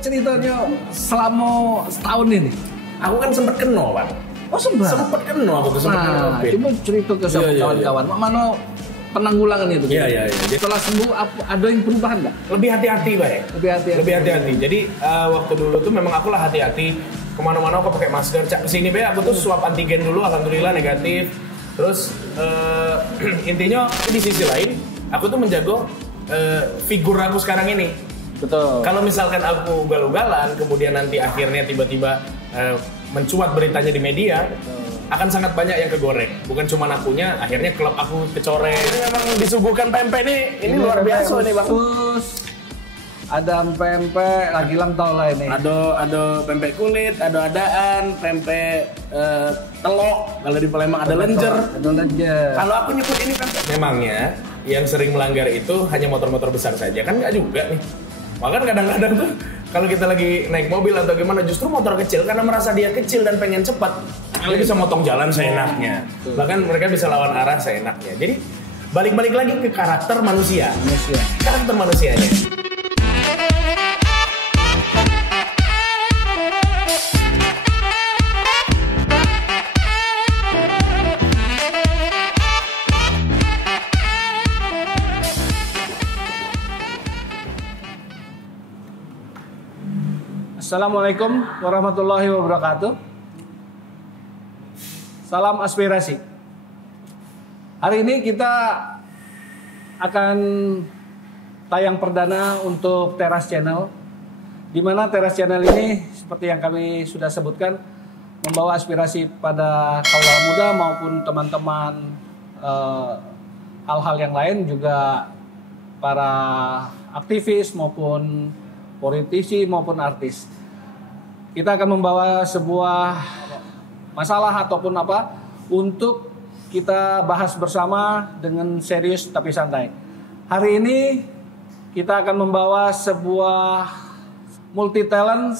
ceritanya selama setahun ini? Aku kan sempet kena, Pak. Oh sempat? Sempet kena aku tuh, sempet kena COVID. Coba cerita ke kawan-kawan. Mana penanggulangan itu? Iya. Setelah sembuh, ada yang perubahan nggak? Lebih hati-hati, Pak ya? Lebih hati-hati. Jadi waktu dulu tuh memang aku lah hati-hati. Kemana-mana aku pakai masker. Kesini Pak, aku tuh swab antigen dulu, alhamdulillah negatif. Terus intinya di sisi lain, aku tuh menjaga figur aku sekarang ini. Betul. Kalau misalkan aku ugal-ugalan, kemudian nanti akhirnya tiba-tiba mencuat beritanya di media, akan sangat banyak yang kegoreng. Bukan cuma akunya, akhirnya klub aku kecoreng. Ini memang disuguhkan pempek nih, ini luar biasa nih Bang. Ada pempek, lagi lang tau lah ini. Ada pempek kulit, ada adaan, pempek telok. Kalau di Palembang ada lenjer. Kalau aku nyebut ini pempek. Memangnya yang sering melanggar itu hanya motor-motor besar saja, kan nggak juga nih. Bahkan kadang-kadang tuh kalau kita lagi naik mobil atau gimana, justru motor kecil karena merasa dia kecil dan pengen cepat, dia bisa motong jalan seenaknya. Bahkan mereka bisa lawan arah seenaknya. Jadi balik-balik lagi ke karakter manusia. Karakter manusianya. Assalamualaikum warahmatullahi wabarakatuh. Salam aspirasi. Hari ini kita akan tayang perdana untuk Teras Channel, di mana Teras Channel ini seperti yang kami sudah sebutkan membawa aspirasi pada kaula muda maupun teman-teman hal-hal yang lain, juga para aktivis maupun politisi maupun artis. Kita akan membawa sebuah masalah ataupun apa untuk kita bahas bersama dengan serius tapi santai. Hari ini kita akan membawa sebuah multi talent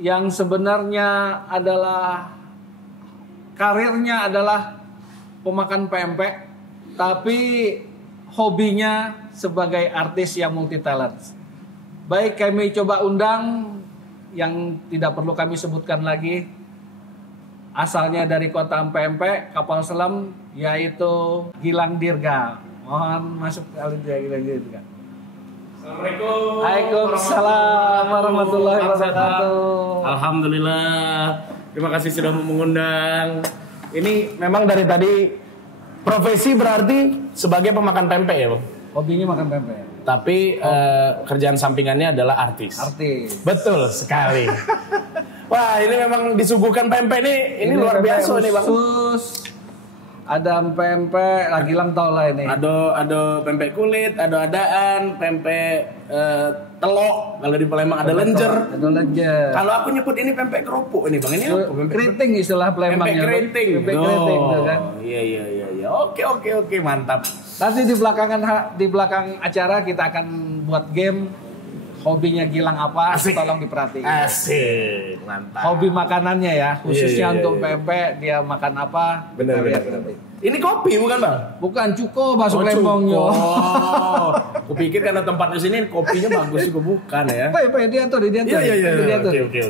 yang sebenarnya adalah karirnya adalah pemakan pempek, tapi hobinya sebagai artis yang multi talent. Baik, kami coba undang yang tidak perlu kami sebutkan lagi, asalnya dari kota Pempek, kapal selam, yaitu Gilang Dirga. Mohon masuk kali Gilang Dirga. Assalamualaikum. Waalaikumsalam warahmatullahi wabarakatuh. Alhamdulillah. Terima kasih sudah mengundang. Ini memang dari tadi profesi berarti sebagai pemakan pempek ya, Bang? Hobinya makan pempek. Tapi kerjaan sampingannya adalah artis. Betul sekali. Wah, ini memang disuguhkan pempek nih. Ini luar biasa nih Bang. Ada pempek, lagi lang tau lah ini. Ada pempek kulit, ada adaan, pempek telok. Kalau di Palembang ada lenjer. Kalau aku nyebut ini pempek kerupuk ini Bang. Ini apa? Keriting istilah Palembangnya. Pempek keriting. Pempek keriting tuh kan. Iya. Oke, mantap. Nanti di belakang acara kita akan buat game. Hobinya Gilang apa? Asik. Tolong diperhatiin. Asik, mantap. Hobi makanannya ya, khususnya Iya. untuk pempek, dia makan apa? Benar. Ini kopi bukan Bang? Bukan, cuko bahasa Palembangnya. Oh, kupikir karena tempatnya sini kopinya bagus juga, bukan ya? Apa ya, dia tuh. Iya. Oke.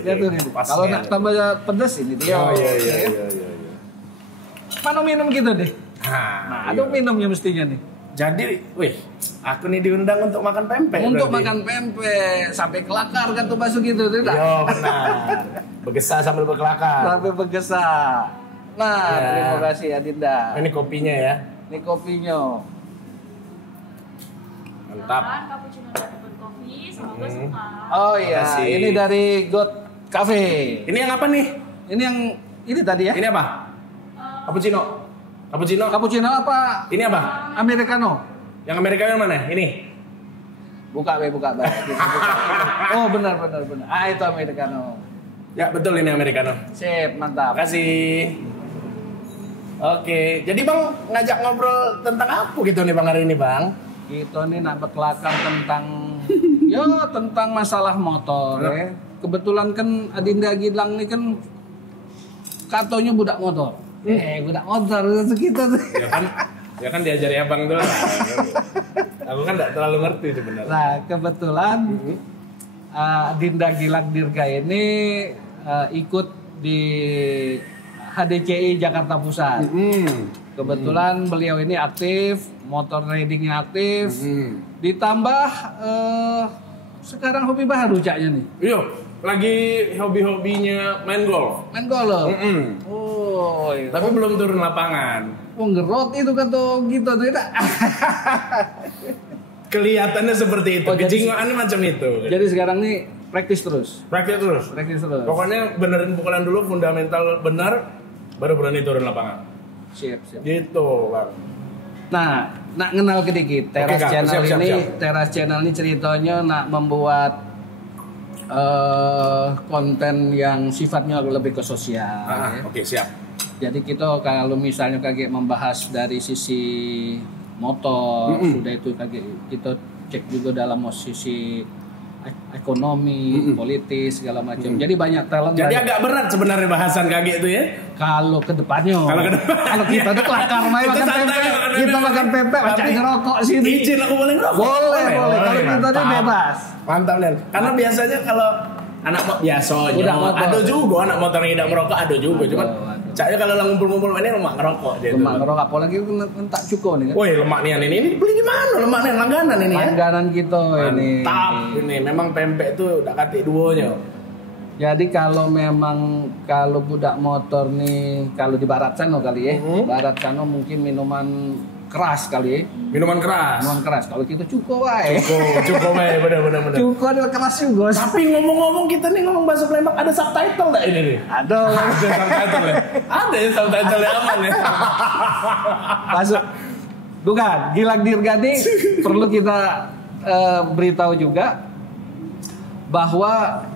Kalau nak tambah pedas ini dia. Iya. Mana minum gitu deh. Nah, ada minumnya mestinya nih. Jadi, aku nih diundang untuk makan pempek. Untuk berarti. makan pempek sampai kelakar kan tuh bakso gitu, tidak? Yo, benar. Begesa sambil berkelakar. Sampai begesa. Nah, Ya. terima kasih Adinda. Ini kopinya ya. Ini kopinya. Mantap. Cappuccino dapat kopi, semoga suka. Oh iya, Makasih. ini dari God Cafe. Ini yang apa nih? Ini yang ini tadi ya? Ini apa? Cappuccino. Cappuccino apa? Ini apa? Americano. Yang Amerika yang mana? Ini. Buka. Buka. Oh, benar. Ah, itu Americano. Ya, betul ini Americano. Sip, mantap. Makasih. Oke, jadi Bang ngajak ngobrol tentang apa gitu nih Bang hari ini Bang? Kita nih nak berkelakar tentang tentang masalah motor ya. Kebetulan kan Adinda Gilang nih kan katanya budak motor. Budak motor kita tuh. Ya kan diajari abang dulu. Aku kan enggak terlalu ngerti sebenarnya. Nah, kebetulan Dinda Gilang Dirga ini ikut di HDCI Jakarta Pusat. Kebetulan beliau ini aktif, motor ridingnya aktif, ditambah sekarang hobi baru caknya nih. Iya, lagi hobi-hobinya main golf. Main golf. Oh, iya. Tapi belum turun lapangan. Ngerot itu kata gitu tidak. Kelihatannya seperti itu. Kejingoannya macam itu. Jadi sekarang nih praktis terus. Praktis terus. Pokoknya benerin pukulan dulu, fundamental benar, baru berani turun lapangan. Siap. Gitu, Bang. Nah, nak kenal sedikit Teras Channel ini. Teras Channel ini ceritanya nak membuat konten yang sifatnya lebih ke sosial. Oke, siap. Jadi kita kalau misalnya kaget membahas dari sisi motor, sudah itu kaget kita cek juga dalam sisi ekonomi, politis segala macam. Jadi banyak talent. Jadi agak berat sebenarnya bahasan kaget itu ya. Kalau kedepannya. Kalau kita tuh kelakar main makan pempek. Kita makan pempek, macam ngerokok sini. Izin aku boleh ngerokok? Boleh. Kalau kita tuh bebas. Mantap, Len. Karena biasanya kalau anak biasa ada juga anak motor yang tidak merokok, ada juga. Cuman caknya kalau ngumpul-ngumpul ini lemak ngerokok. Lemak ngerokok, apalagi tak cukup nih kan. Woi, lemak nih ini beli di mana? Lemak nih langganan ini ya. Langganan kita ini. Mantap ini. Memang pempek tuh udah katik duonya. Jadi kalau budak motor nih, kalau di barat sana kali ya, barat sana mungkin minuman keras kali ya. Minuman keras. Kalau kita cukup wae. Cukup wae, benar. Cukup adalah keras juga. Tapi ngomong-ngomong kita nih ngomong bahasa Palembang, ada subtitle enggak ini nih? Ada subtitle ya. Ada ya subtitle yang aman ya. Masuk. Bukan, Gilang Dirga nih perlu kita beritahu juga bahwa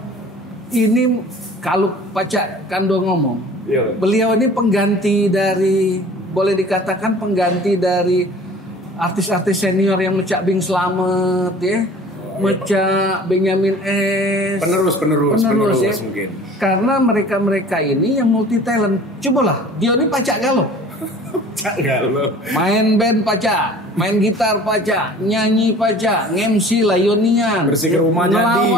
ini kalau Pacak Kando ngomong, beliau ini pengganti dari, boleh dikatakan pengganti dari artis-artis senior yang Mecak Bing Slamet ya, Mecak Benyamin S. Penerus ya. Mungkin. Karena mereka ini yang multi talent. Cobalah, dia ini Pacak Galuh. Main band Pacak, main gitar Pacak, nyanyi Pacak, MC Layonian, bersih ke rumah jadi.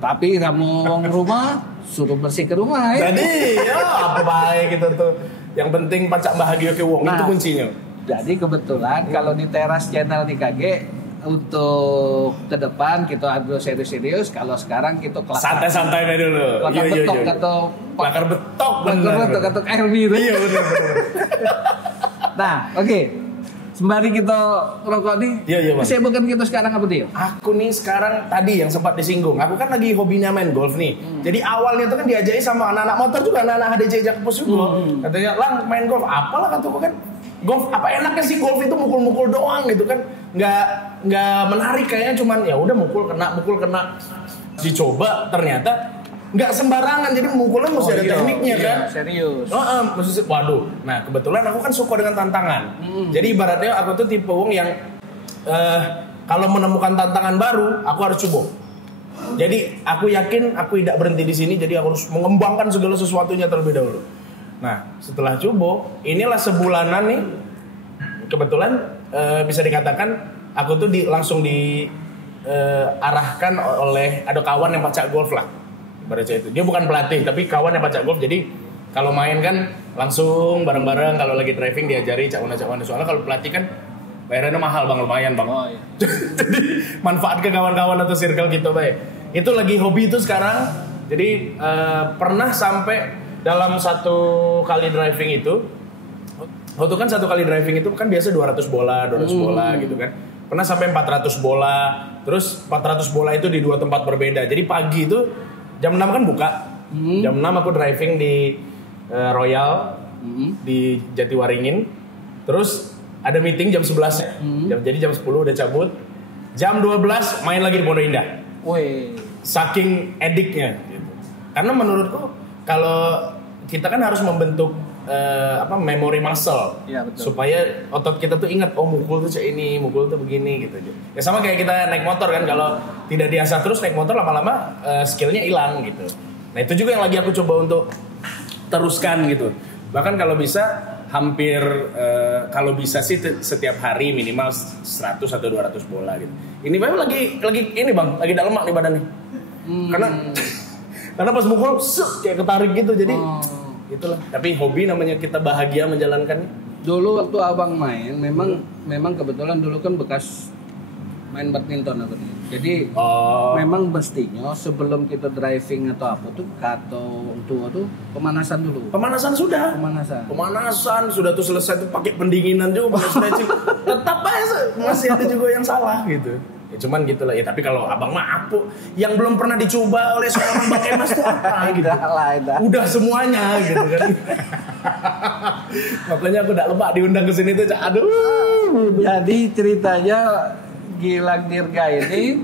Tapi kamu wong rumah suruh bersih ke rumah ya. Jadi ya apa baik gitu tuh. Yang penting Pacak bahagia ke wong, itu kuncinya. Jadi kebetulan kalau di Teras Channel di KG untuk ke depan kita ambil serius-serius, kalau sekarang kita santai-santai dulu. Kelakar betok atau kelakar betok atau air biru. Iya benar. Nah, oke. Sembari kita rokok nih, kesibukan kita sekarang apa dia? Aku nih sekarang tadi yang sempat disinggung, aku kan lagi hobinya main golf nih. Jadi awalnya tuh kan diajari sama anak-anak motor juga, anak-anak HDC Jakarta Pusat juga. Katanya, "Lang, main golf." Apalah kataku kan. Golf apa enaknya sih, golf itu mukul-mukul doang gitu kan. Nggak menarik kayaknya, cuman ya udah mukul kena. Dicoba ternyata nggak sembarangan, jadi mukulnya mesti ada tekniknya kan. Serius. Waduh. Nah kebetulan aku kan suka dengan tantangan. Jadi ibaratnya aku tuh tipe wong yang kalau menemukan tantangan baru, aku harus coba. Jadi aku yakin aku tidak berhenti di sini, jadi aku harus mengembangkan segala sesuatunya terlebih dahulu. Nah setelah coba, inilah sebulanan nih. Kebetulan bisa dikatakan aku tuh langsung diarahkan oleh ada kawan yang Pacak golf lah. Pada saat itu dia bukan pelatih tapi kawan yang Pacak golf, jadi kalau main kan langsung bareng-bareng, kalau lagi driving diajari cak-wana soalnya kalau pelatih kan bayarannya mahal bang, lumayan bang. Jadi manfaat ke kawan-kawan atau circle gitu baik. Itu lagi hobi itu sekarang. Jadi pernah sampai dalam satu kali driving itu, waktu kan satu kali driving itu kan biasa 200 bola gitu kan. Pernah sampai 400 bola, terus 400 bola itu di dua tempat berbeda. Jadi pagi itu jam 6 kan buka. Jam 6 aku driving di Royal di Jatiwaringin. Terus ada meeting jam 11. Jadi jam 10 udah cabut. Jam 12 main lagi di Pondok Indah. Woi, saking ediknya gitu. Karena menurutku kalau kita kan harus membentuk memory muscle, ya, supaya otot kita tuh ingat, oh mukul tuh kayak ini, mukul tuh begini gitu. Ya sama kayak kita naik motor kan, kalau tidak diasah terus naik motor lama-lama skillnya hilang gitu. Nah itu juga yang lagi aku coba untuk teruskan gitu. Bahkan kalau bisa hampir kalau bisa sih setiap hari minimal 100 atau 200 bola gitu. Ini memang lagi ini bang, lagi tak lemak nih badan nih. Karena pas mukul kayak ketarik gitu, jadi itulah. Tapi hobi namanya, kita bahagia menjalankannya. Dulu waktu abang main, memang kebetulan dulu kan bekas main badminton aku nih. Jadi memang mestinya sebelum kita driving atau apa tuh pemanasan dulu. Pemanasan sudah tuh selesai tuh pakai pendinginan juga, pakai stretching. Tetap aja masih ada juga yang salah gitu. Ya cuman gitulah ya, tapi kalau abang mah apa yang belum pernah dicoba oleh seorang Bang Emas tuh apa gitu. Udah semuanya gitu kan. Makanya aku udah lebak diundang ke sini tuh, aduh. Jadi ceritanya Gilang Dirga ini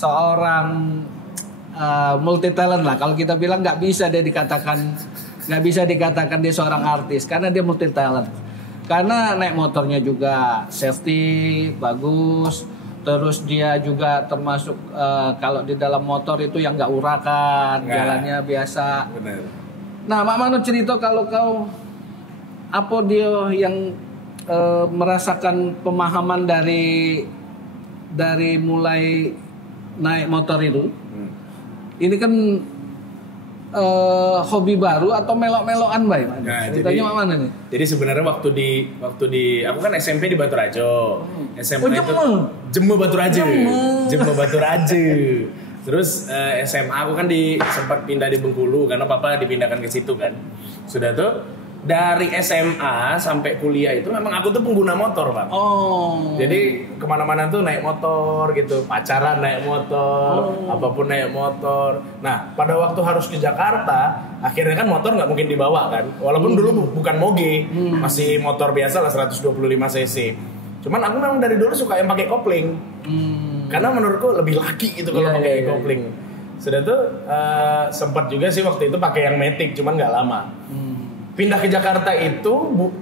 seorang multi talent lah. Kalau kita bilang nggak bisa dikatakan dia seorang artis karena dia multi talent. Karena naik motornya juga safety bagus. Terus dia juga termasuk kalau di dalam motor itu yang nggak urakan, jalannya biasa. Bener. Nah, Mak Mano cerita kalau kau apa dia yang merasakan pemahaman dari mulai naik motor itu. Ini kan hobi baru atau melok-melokan, Bay? Nah, ceritanya mana nih? Jadi sebenarnya waktu di aku kan SMP di Baturajo. SMA itu Jembe Baturajo. Terus SMA aku kan sempat pindah di Bengkulu karena papa dipindahkan ke situ kan. Sudah tuh dari SMA sampai kuliah itu memang aku tuh pengguna motor, Pak. Jadi kemana-mana tuh naik motor gitu, pacaran naik motor, apapun naik motor. Nah, pada waktu harus ke Jakarta, akhirnya kan motor nggak mungkin dibawa kan. Walaupun dulu bukan moge, masih motor biasa lah 125 cc. Cuman aku memang dari dulu suka yang pakai kopling, karena menurutku lebih laki gitu kalau pakai kopling. Sudah tuh sempat juga sih waktu itu pakai yang Matic, cuman nggak lama. Pindah ke Jakarta itu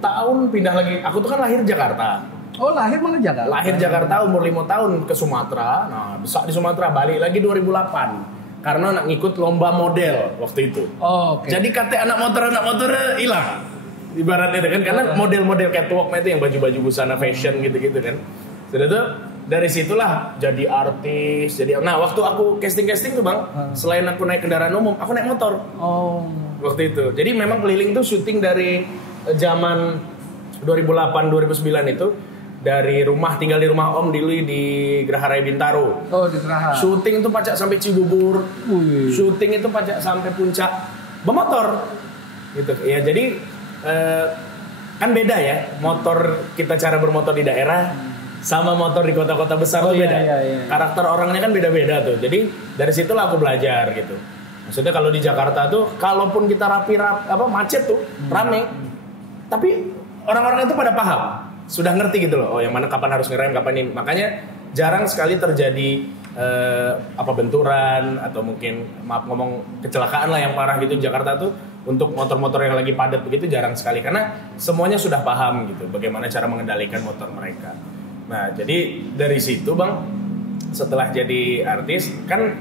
tahun pindah lagi. Aku tuh kan lahir Jakarta. Oh, lahir malah Jakarta. Lahir Jakarta umur 5 tahun ke Sumatera. Nah, besar di Sumatera, balik lagi 2008. Karena nak ngikut lomba model waktu itu. Jadi kata anak motor hilang. Ibaratnya kan karena model-model catwalk itu yang baju-baju busana fashion gitu-gitu kan. Sudah tuh dari situlah jadi artis, nah waktu aku casting tuh Bang, selain aku naik kendaraan umum, aku naik motor. Waktu itu. Jadi memang keliling tuh syuting dari zaman 2008-2009 itu, dari rumah, tinggal di rumah Om dulu di Geraha Raya Bintaro. Di Geraha. Syuting itu pajak sampai Cibubur. Syuting itu pajak sampai Puncak bermotor. Gitu. Ya jadi kan beda ya, motor kita cara bermotor di daerah sama motor di kota-kota besar tuh beda. Iya. Karakter orangnya kan beda-beda tuh. Jadi dari situlah aku belajar gitu. Maksudnya kalau di Jakarta tuh, kalaupun kita macet tuh, rame, tapi orang-orang itu pada paham, sudah ngerti gitu loh. Oh, yang mana kapan harus ngerem, kapan ini. Makanya jarang sekali terjadi benturan atau mungkin maaf ngomong kecelakaan lah yang parah gitu di Jakarta tuh. Untuk motor-motor yang lagi padat begitu jarang sekali karena semuanya sudah paham gitu bagaimana cara mengendalikan motor mereka. Nah, jadi dari situ Bang, setelah jadi artis kan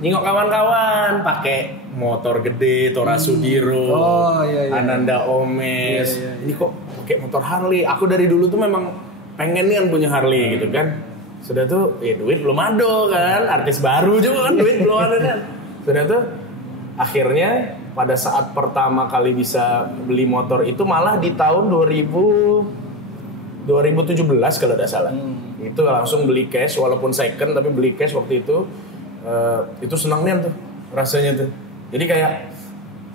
nyingok kawan-kawan pakai motor gede, Tora Sudiro, Ananda Omes. Ini kok pakai motor Harley? Aku dari dulu tuh memang pengen nih punya Harley gitu kan. Sudah tuh ya duit belum ada kan, artis baru juga kan duit belum ada kan. Sudah tuh akhirnya pada saat pertama kali bisa beli motor itu malah di tahun 2017 kalau tidak salah. Itu langsung beli cash walaupun second tapi beli cash waktu itu senangnya tuh rasanya tuh. Jadi kayak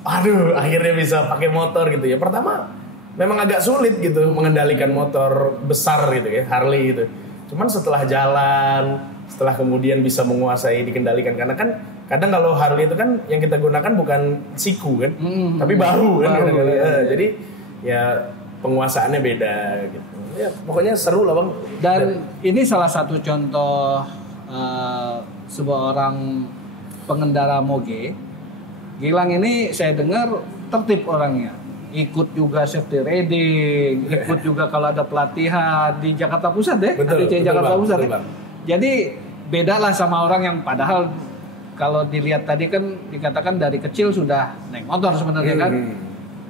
aduh akhirnya bisa pakai motor gitu ya. Pertama memang agak sulit gitu mengendalikan motor besar gitu ya, Harley gitu. Cuman setelah jalan, setelah kemudian bisa menguasai dikendalikan karena kan kadang kalau Harley itu kan yang kita gunakan bukan siku kan, tapi bahu kan. Jadi ya penguasaannya beda gitu. Ya pokoknya seru lah Bang. Dan ini salah satu contoh sebuah orang pengendara moge. Gilang ini saya dengar tertib orangnya. Ikut juga safety riding, ikut juga kalau ada pelatihan di Jakarta Pusat deh, ADC Jakarta Pusat. Ya. Jadi beda lah sama orang yang padahal kalau dilihat tadi kan dikatakan dari kecil sudah naik motor sebenarnya kan.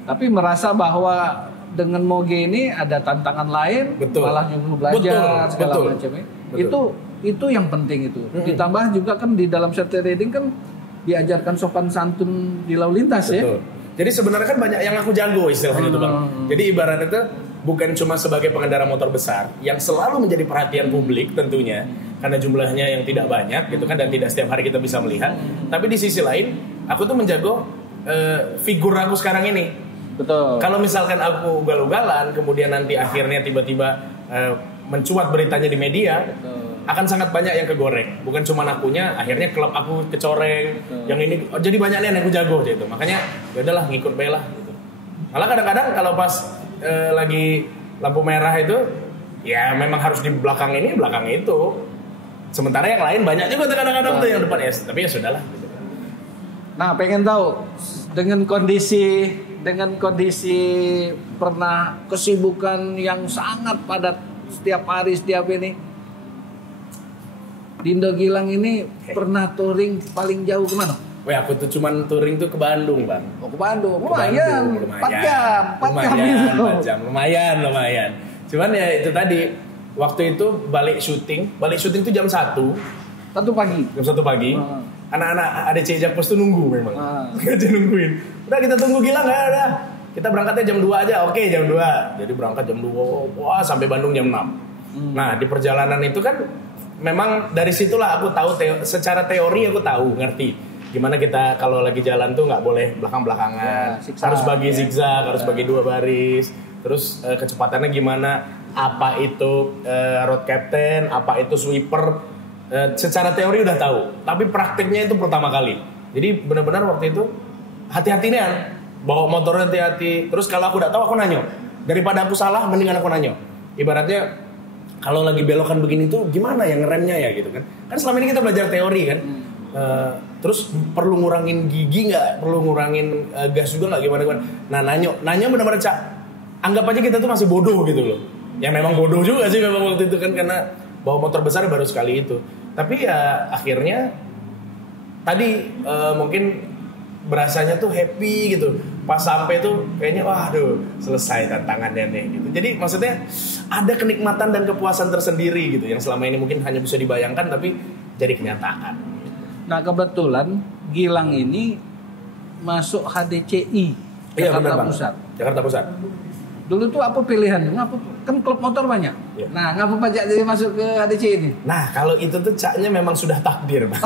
Tapi merasa bahwa dengan moge ini ada tantangan lain, malah nyuruh belajar segala macam. Itu Itu yang penting itu. Ditambah juga kan di dalam safety riding kan diajarkan sopan santun di lalu lintas. Betul. Ya. Jadi sebenarnya kan banyak yang aku jago istilahnya itu Bang. Jadi ibarat itu bukan cuma sebagai pengendara motor besar yang selalu menjadi perhatian publik tentunya karena jumlahnya yang tidak banyak gitu kan dan tidak setiap hari kita bisa melihat. Tapi di sisi lain aku tuh menjago figur aku sekarang ini. Betul. Kalau misalkan aku ugal-ugalan kemudian nanti akhirnya tiba-tiba mencuat beritanya di media, akan sangat banyak yang kegoreng. Bukan cuma akunya, akhirnya klub aku kecoreng. Yang ini jadi banyak nih yang aku jago gitu. Makanya ya udahlah ngikut bela gitu. Malah kadang-kadang kalau pas lagi lampu merah itu ya memang harus di belakang ini, belakang itu. Sementara yang lain banyak juga kadang-kadang tuh yang depan ya, tapi ya sudahlah gitu. Nah, pengen tahu dengan kondisi pernah kesibukan yang sangat padat setiap hari setiap ini, Dindo Gilang ini pernah touring paling jauh kemana? Wah, aku tuh cuman touring tuh ke Bandung, Bang. Oh, ke Bandung. Lumayan. 4 jam. 4 jam. Lumayan. Cuman ya itu tadi, waktu itu balik syuting tuh jam 1 pagi. Jam 1 pagi. Anak-anak ADC Jakpus tuh nunggu memang. Aja nungguin. Udah kita tunggu Gilang enggak ada. Kita berangkatnya jam 2 aja. Oke, jam 2. Jadi berangkat jam 2. Wah, sampai Bandung jam 6. Nah, di perjalanan itu kan memang dari situlah aku tahu secara teori aku tahu, ngerti. Gimana kita kalau lagi jalan tuh nggak boleh belakang-belakangan. Harus bagi zigzag, harus bagi 2 baris. Terus kecepatannya gimana? Apa itu road captain, apa itu sweeper. Secara teori udah tahu, tapi praktiknya itu pertama kali. Jadi benar-benar waktu itu hati-hati nih, bawa motornya hati-hati. Terus kalau aku udah tahu aku nanya. Daripada aku salah, mendingan aku nanya. Ibaratnya kalau lagi belokan begini tuh gimana ya ngeremnya ya gitu kan? Kan selama ini kita belajar teori kan. Terus perlu ngurangin gigi nggak? Perlu ngurangin gas juga nggak gimana? Nah nanya benar-benar Cak. Anggap aja kita tuh masih bodoh gitu loh. Ya memang bodoh juga sih memang waktu itu kan karena bawa motor besar baru sekali itu. Tapi ya akhirnya tadi mungkin berasanya tuh happy gitu. Pas sampai tuh kayaknya waduh selesai tantangannya nih gitu. Jadi maksudnya ada kenikmatan dan kepuasan tersendiri gitu yang selama ini mungkin hanya bisa dibayangkan tapi jadi kenyataan. Nah kebetulan Gilang ini masuk HDCI Jakarta Pusat. Jakarta Pusat. Dulu tuh apa pilihannya? Ngapa kan klub motor banyak. Ya. Nah, ngapa pajak jadi masuk ke HDC ini? Nah, kalau itu tuh Caknya memang sudah takdir, Bang.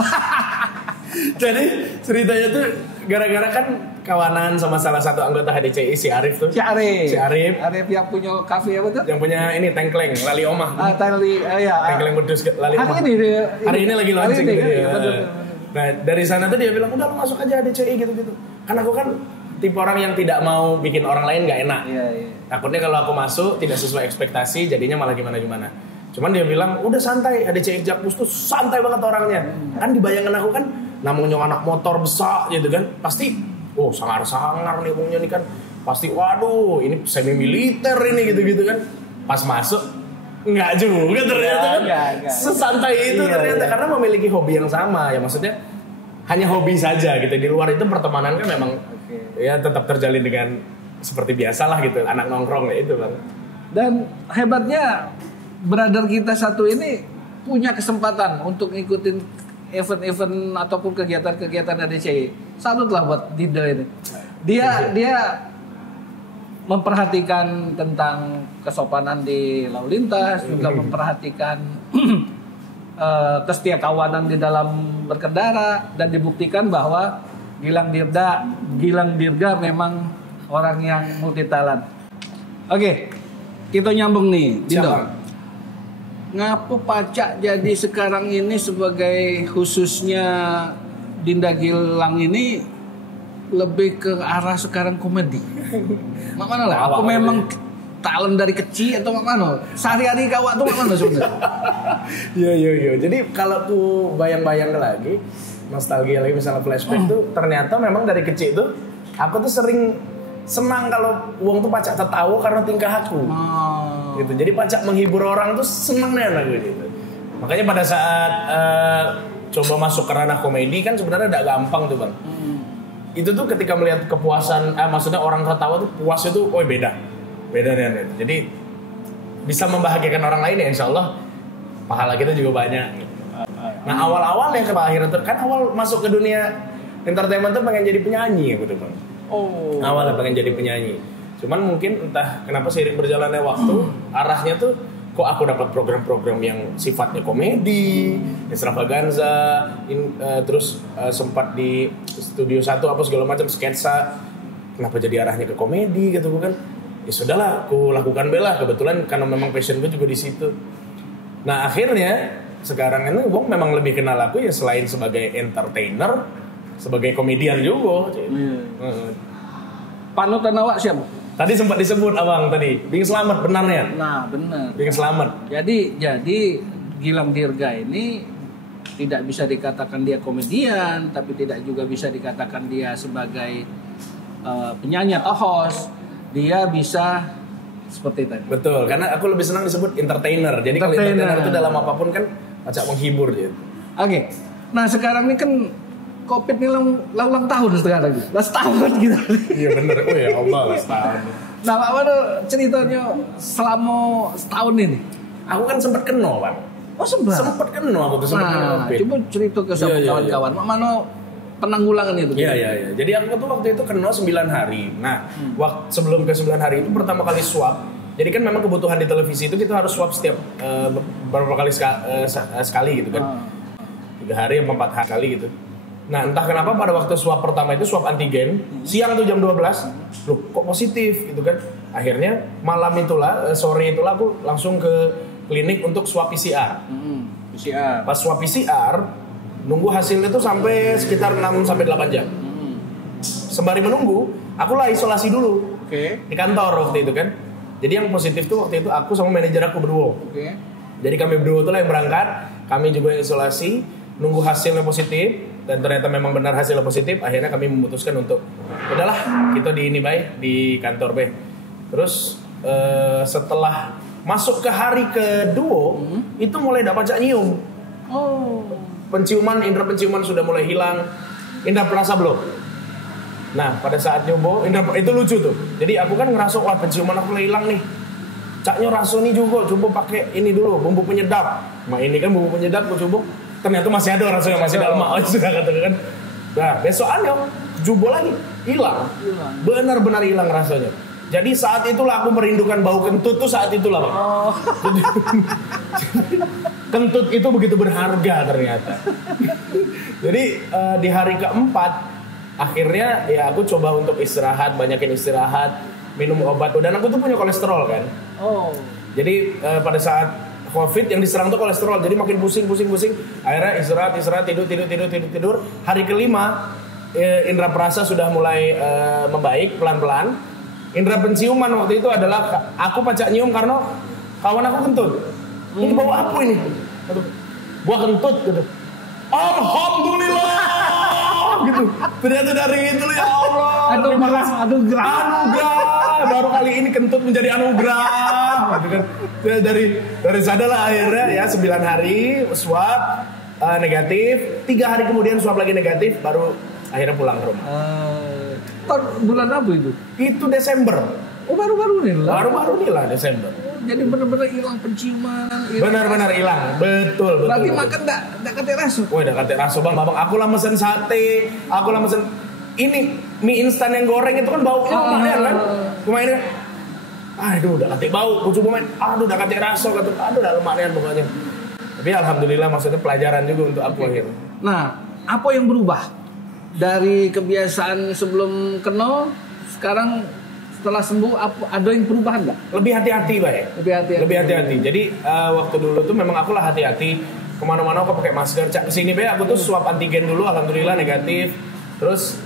Jadi ceritanya tuh gara-gara kan kawanan sama salah satu anggota HDCI si Arif tuh. Si Arif. Arif yang punya kafe apa tuh? Yang punya ini Tengkleng, Lali Omah. Tengkleng Bedus Lali Omah. Hari ini lagi launching gitu ya. Nah, dari sana tuh dia bilang, "Udah lu masuk aja HDCI gitu-gitu." Kan aku kan tipe orang yang tidak mau bikin orang lain gak enak. Iya. Takutnya kalau aku masuk tidak sesuai ekspektasi jadinya malah gimana-gimana. Cuman dia bilang udah santai, HDCI Jakpus tuh santai banget orangnya. Kan di bayangan aku kan namanya anak motor besar gitu kan. Pasti sangar-sangar nih umumnya nih kan. Pasti waduh ini semi militer ini gitu-gitu kan. Pas masuk enggak juga ternyata kan. Sesantai itu ternyata karena memiliki hobi yang sama ya maksudnya hanya hobi saja gitu. Di luar itu pertemanan kan memang ya tetap terjalin dengan seperti biasalah gitu anak nongkrong ya itu Bang. Dan hebatnya brother kita satu ini punya kesempatan untuk ngikutin event-event ataupun kegiatan-kegiatan ADCI. Salutlah buat Dindo ini. Dia memperhatikan tentang kesopanan di lalu lintas, juga memperhatikan kesetiakawanan di dalam berkendara dan dibuktikan bahwa Gilang Dirga memang orang yang multi talent. Oke, kita nyambung nih, Dindo. Ngapa Pacak jadi sekarang ini sebagai khususnya Dinda Gilang ini lebih ke arah sekarang komedi? Mak mana lah? Aku memang talent dari kecil atau mak mana? Sehari-hari kawat tuh mak mana sebenarnya? Yo. Jadi kalau aku bayang-bayang lagi, nostalgia lagi misalnya flashback tuh ternyata memang dari kecil tuh aku tuh sering senang kalau uang tuh Pacak tertawa karena tingkah aku. Gitu. Jadi Pacak menghibur orang tuh seneng nih aku gitu. Makanya pada saat coba masuk ke ranah komedi kan sebenarnya agak gampang tuh Bang. Itu tuh ketika melihat kepuasan maksudnya orang tertawa tuh puasnya tuh beda nih. Jadi bisa membahagiakan orang lain ya insyaallah pahala kita juga banyak. Gitu. Nah awal-awalnya ke akhirnya kan awal masuk ke dunia entertainment tuh pengen jadi penyanyi aku tuh bang. Awalnya pengen jadi penyanyi. Cuman mungkin entah kenapa seiring berjalannya waktu arahnya tuh kok aku dapat program-program yang sifatnya komedi, extravaganza, terus sempat di Studio 1 apa segala macam sketsa. Kenapa jadi arahnya ke komedi gitu kan? Ya sudahlah, aku lakukan bela kebetulan karena memang passion gue juga di situ. Nah akhirnya sekarang ini gue memang lebih kenal aku ya selain sebagai entertainer, sebagai komedian juga. Panutan awak siapa? Tadi sempat disebut abang tadi, Bing Slamet benarnya. Nah benar. Bing Slamet. Jadi Gilang Dirga ini tidak bisa dikatakan dia komedian, tapi tidak juga bisa dikatakan dia sebagai penyanyi atau host. Dia bisa seperti tadi. Betul, karena aku lebih senang disebut entertainer. Jadi kalau entertainer itu dalam apapun kan macam menghibur gitu. Oke. Nah sekarang ini kan Covid ini ulang tahun sekarang gitu. Last tahun gitu. Iya bener. Oh ya Allah last tahun. Nah Pak Mano ceritanya selama setahun ini. Aku kan sempat kena Pak. Oh sempat? Sempat kena aku tuh sempat kena Covid. Coba cerita ke kawan-kawan. Pak Mano penanggulangan itu. Iya. Jadi aku tuh waktu itu kena 9 hari. Nah, sebelum ke 9 hari itu pertama kali swab. Jadi kan memang kebutuhan di televisi itu kita harus swab setiap beberapa kali sekali gitu kan. 3 hari atau 4 hari gitu. Nah, entah kenapa pada waktu swab pertama itu swab antigen, siang tuh jam 12. Loh, kok positif gitu kan. Akhirnya malam itulah sore itulah aku langsung ke klinik untuk swab PCR. PCR. Pas swab PCR nunggu hasilnya tuh sampai sekitar 6 sampai 8 jam. Sembari menunggu, aku lah isolasi dulu. Di kantor waktu itu kan. Jadi yang positif tuh waktu itu aku sama manajer aku berdua. Jadi kami berdua tuh lah yang berangkat, kami juga yang isolasi, nunggu hasilnya positif dan ternyata memang benar hasilnya positif. Akhirnya kami memutuskan untuk udahlah kita di kantor B. Terus setelah masuk ke hari kedua itu mulai dapat nyium. Indra penciuman sudah mulai hilang. Indra perasa belum? Nah pada saat nyoba itu lucu tuh. Jadi aku kan ngerasa wah penciuman aku mulai hilang nih. Caknya rasa nih juga coba pakai ini dulu bumbu penyedap. Nah ini kan bumbu penyedap aku coba. Ternyata masih ada rasanya masih dalam sudah katakan. Nah besokannya coba lagi hilang. Benar-benar hilang rasanya. Jadi saat itulah aku merindukan bau kentut tuh saat itulah Bang. Kentut itu begitu berharga ternyata. Jadi di hari keempat akhirnya ya aku coba untuk istirahat, banyakin istirahat, minum obat. Dan aku tuh punya kolesterol kan. Jadi pada saat Covid yang diserang tuh kolesterol. Jadi makin pusing. Akhirnya istirahat, tidur. Hari kelima indra perasa sudah mulai membaik pelan-pelan. Indra penciuman waktu itu adalah aku pacak nyium karena kawan aku kentut. Ini bau apa ini? Gua kentut gitu. Alhamdulillah gitu. Ternyata dari itu ya Allah. Anugerah. Baru kali ini kentut menjadi anugerah gitu kan. Dari sanalah akhirnya ya 9 hari swab negatif, 3 hari kemudian swab lagi negatif baru akhirnya pulang ke rumah. Bulan apa itu? Itu Desember. Oh baru-baru nih lah. Baru-baru nih lah Desember. Jadi benar-benar hilang penciuman. Benar-benar hilang. Betul. Berarti makan enggak kate raso. Wah, enggak kate raso Bang. Aku lah mesen sate, aku lah mesen ini mie instan yang goreng itu kan baunya lumayan kan. Lumayan. Aduh, udah kate bau. Aku coba main. Aduh, udah kate raso kata. Aduh, udah lumayan pokoknya. Tapi alhamdulillah maksudnya pelajaran juga untuk aku akhirnya. Nah, apa yang berubah dari kebiasaan sebelum kena sekarang setelah sembuh ada yang perubahan nggak? Lebih hati-hati Pak ya. Lebih hati-hati. Jadi waktu dulu tuh memang aku lah hati-hati kemana-mana aku pakai masker. Cak kesini Pak aku tuh swab antigen dulu alhamdulillah negatif. Terus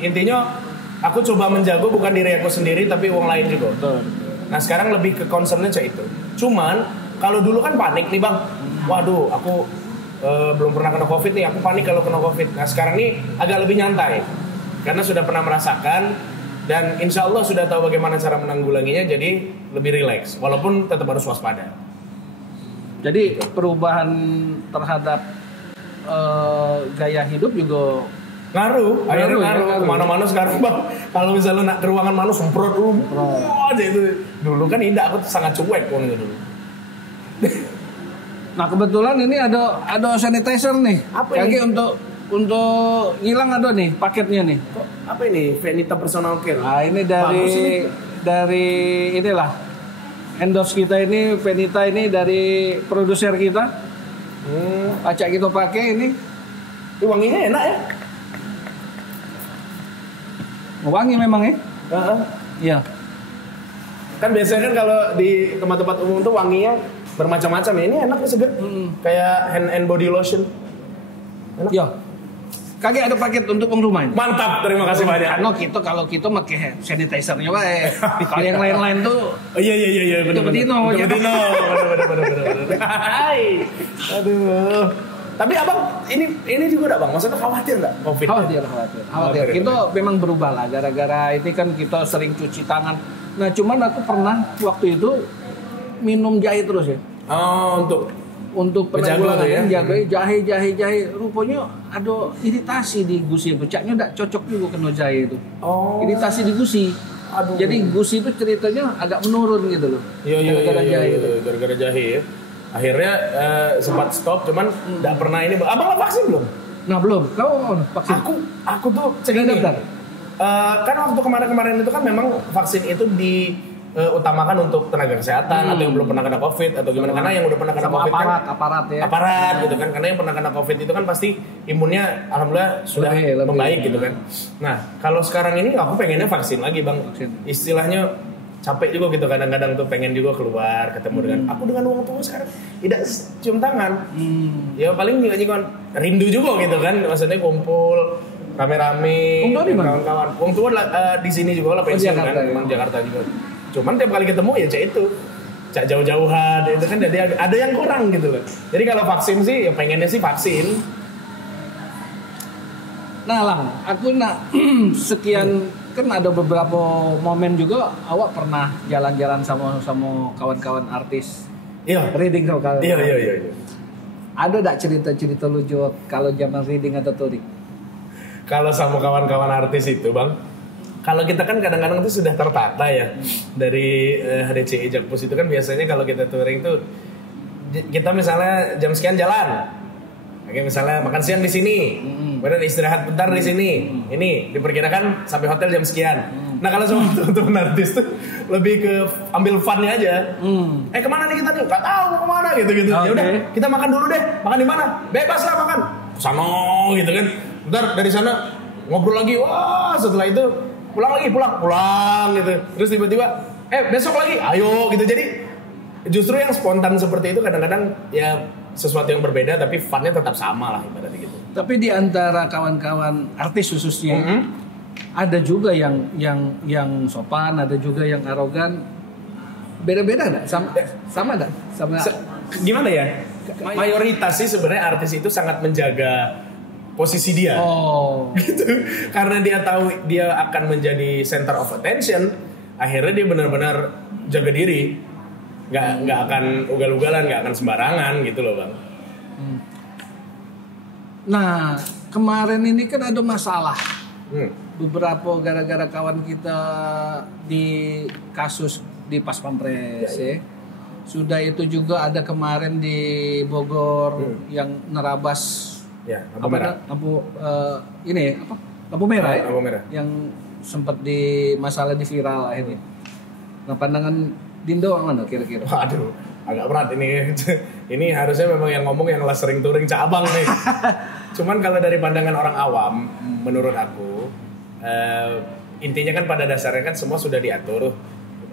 intinya aku coba menjaga bukan diri aku sendiri tapi orang lain juga. Betul. Nah sekarang lebih ke concernnya cak itu. Cuman kalau dulu kan panik nih Bang. Waduh aku belum pernah kena COVID nih, aku panik kalau kena COVID. Nah sekarang ini agak lebih nyantai karena sudah pernah merasakan dan insya Allah sudah tahu bagaimana cara menanggulanginya, jadi lebih rileks walaupun tetap harus waspada. Jadi perubahan terhadap gaya hidup juga ngaruh. Kemana-mana sekarang Bang. Kalau misalnya nak ke ruangan mana semprot dulu. Wah, itu dulu kan indah aku sangat cuek pun dulu. Nah kebetulan ini ada sanitizer nih. Apa Kaki ini? untuk ngilang ada nih paketnya nih. Kok apa ini? Venita Personal Care. Nah ini Bagus ini. dari inilah endorse kita ini Venita ini dari produser kita. Acak kita pakai ini. Ini wanginya enak ya? Wangi memang ya? Iya. Kan biasanya kan kalau di tempat-tempat umum tuh wanginya bermacam-macam ya. Ini enak nih seger. Kayak hand and body lotion. Enak. Iya. Kaki ada paket untuk rumah ini. Mantap, terima kasih banyak. Karena kalau kita pakai sanitizernya wae. Kalau yang lain-lain tuh Iya, bener. Bener. Hai. Aduh. Tapi abang ini juga enggak bang? Maksudnya khawatir nggak COVID? Khawatir. Kita memang berubah lah. Gara-gara ini kan kita sering cuci tangan. Nah cuman aku pernah waktu itu minum jahe terus ya. Oh, Untuk penanggulangan jahe. Rupanya ada iritasi di gusi. Caknya enggak cocok juga kena jahe itu. Oh. Iritasi di gusi. Aduh. Jadi gusi itu ceritanya agak menurun gitu loh. Iya. Jahe itu. Gara-gara jahe ya. Akhirnya sempat stop, cuman nggak pernah ini. Abang vaksin belum? Nah belum. Kau vaksin? Aku tuh Segera daftar. Kan waktu kemarin itu kan memang vaksin itu diutamakan untuk tenaga kesehatan atau yang belum pernah kena COVID atau gimana, karena yang udah pernah kena COVID aparat gitu kan, karena yang pernah kena COVID itu kan pasti imunnya alhamdulillah sudah lebih. membaik gitu kan. Nah kalau sekarang ini aku pengennya vaksin lagi bang, istilahnya capek juga gitu kadang-kadang tuh pengen juga keluar ketemu dengan aku dengan uang tua sekarang tidak cium tangan. Ya paling juga rindu juga gitu kan, maksudnya kumpul rame-rame kawan-kawan. Uang tua di sini juga lah pensiun kan, memang Jakarta juga. Cuman tiap kali ketemu ya itu jauh-jauhan itu kan jadi ada yang kurang gitu loh. Jadi kalau vaksin sih ya pengennya sih vaksin. Nah Lang, aku sekian kan ada beberapa momen juga awak pernah jalan-jalan sama kawan-kawan artis. Iya. Reading sama kawan. Iya. Ada enggak cerita-cerita lucu kalau zaman reading atau touring? Kalau sama kawan-kawan artis itu bang, kalau kita kan kadang-kadang itu sudah tertata ya dari HDCI Jakpus itu kan biasanya kalau kita touring tuh kita misalnya jam sekian jalan, oke misalnya makan siang di sini, kemudian istirahat bentar di sini, ini diperkirakan sampai hotel jam sekian. Nah kalau sama teman-teman artis tuh lebih ke ambil funnya aja. Kemana nih kita nih? Gak tahu mau kemana gitu. Ya udah kita makan dulu deh. Makan di mana? Bebas lah makan. Sana gitu kan. Bentar dari sana ngobrol lagi. Wah setelah itu pulang gitu. Terus tiba-tiba besok lagi. Ayo gitu. Jadi justru yang spontan seperti itu kadang-kadang ya sesuatu yang berbeda tapi funnya tetap sama lah ibaratnya gitu. Tapi di antara kawan-kawan artis khususnya ada juga yang sopan, ada juga yang arogan. Beda-beda enggak? Sama enggak? Gimana ya? Mayoritas sih sebenarnya artis itu sangat menjaga posisi dia. Oh. Gitu. Karena dia tahu dia akan menjadi center of attention, akhirnya dia benar-benar jaga diri. Nggak akan ugal-ugalan, nggak akan sembarangan gitu loh bang. Nah kemarin ini kan ada masalah. Beberapa gara-gara kawan kita di kasus di Pas Pampres ya. Sudah itu juga ada kemarin di Bogor yang nerabas lampu merah. Lampu merah ya? Lampu merah. Yang sempat di masalah di viral akhirnya. Nah pandangan Dindo mana kira-kira? Waduh, agak berat ini. Ini harusnya memang yang ngomong yang lah sering touring cabang nih. Cuman kalau dari pandangan orang awam, menurut aku intinya kan pada dasarnya kan semua sudah diatur.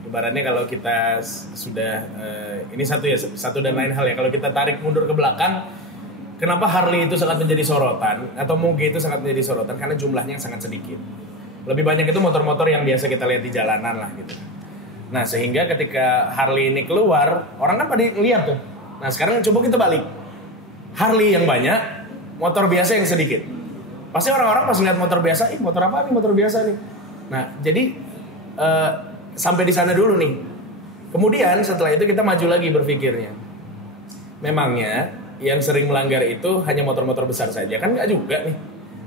Ibaratnya kalau kita sudah ini satu dan lain hal ya. Kalau kita tarik mundur ke belakang, kenapa Harley itu sangat menjadi sorotan atau Muge itu sangat menjadi sorotan karena jumlahnya yang sangat sedikit. Lebih banyak itu motor-motor yang biasa kita lihat di jalanan lah gitu. Nah sehingga ketika Harley ini keluar, orang kan pada lihat tuh. Nah sekarang coba kita balik. Harley yang banyak, motor biasa yang sedikit. Pasti orang-orang pas ngeliat motor biasa, motor apa nih, motor biasa nih. Nah jadi sampai di sana dulu nih. Kemudian setelah itu kita maju lagi berpikirnya. Memangnya yang sering melanggar itu hanya motor-motor besar saja? Kan nggak juga nih.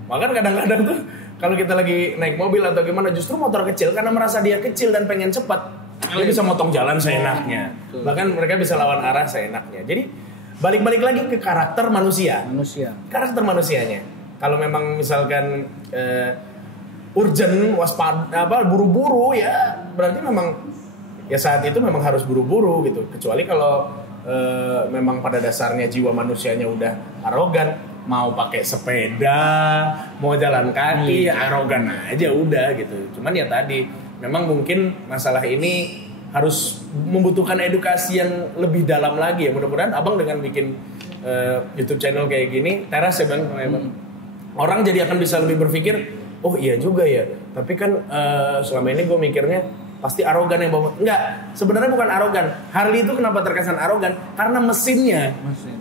Bahkan kadang-kadang tuh kalau kita lagi naik mobil atau gimana, justru motor kecil karena merasa dia kecil dan pengen cepat, dia bisa motong jalan seenaknya. Bahkan mereka bisa lawan arah seenaknya. Jadi Balik-balik lagi ke karakter manusia. Karakter manusianya. Kalau memang misalkan urgent, waspada, buru-buru ya berarti memang ya saat itu memang harus buru-buru gitu. Kecuali kalau memang pada dasarnya jiwa manusianya udah arogan, mau pakai sepeda, mau jalan kaki, ya arogan aja udah gitu. Cuman ya tadi memang mungkin masalah ini harus membutuhkan edukasi yang lebih dalam lagi ya. Mudah-mudahan abang dengan bikin YouTube channel kayak gini, teras ya bang, orang jadi akan bisa lebih berpikir, oh iya juga ya. Tapi kan selama ini gue mikirnya pasti arogan yang bawa. Enggak, sebenarnya bukan arogan. Harley itu kenapa terkesan arogan? Karena mesinnya.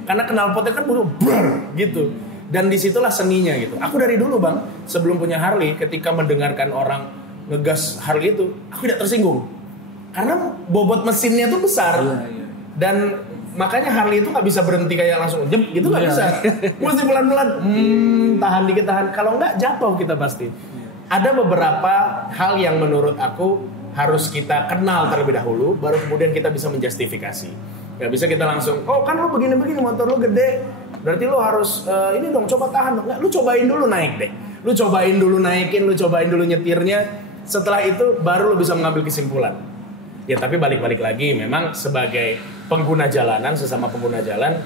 Karena knalpotnya kan brrr gitu. Dan disitulah seninya gitu. Aku dari dulu bang, sebelum punya Harley, ketika mendengarkan orang ngegas Harley itu, aku tidak tersinggung. Karena bobot mesinnya tuh besar. Dan makanya Harley itu nggak bisa berhenti kayak langsung jep gitu, nggak bisa. Mesti pelan-pelan, tahan dikit tahan. Kalau nggak jatuh kita pasti. Ada beberapa hal yang menurut aku harus kita kenal terlebih dahulu, baru kemudian kita bisa menjustifikasi. Nggak bisa kita langsung, oh kan lu begini-begini, motor lu gede, berarti lu harus ini dong, coba tahan. Nggak, lu cobain dulu naik deh. Lu cobain dulu naikin, lu cobain dulu nyetirnya. Setelah itu baru lu bisa mengambil kesimpulan. Ya tapi balik-balik lagi, memang sebagai pengguna jalanan, sesama pengguna jalan,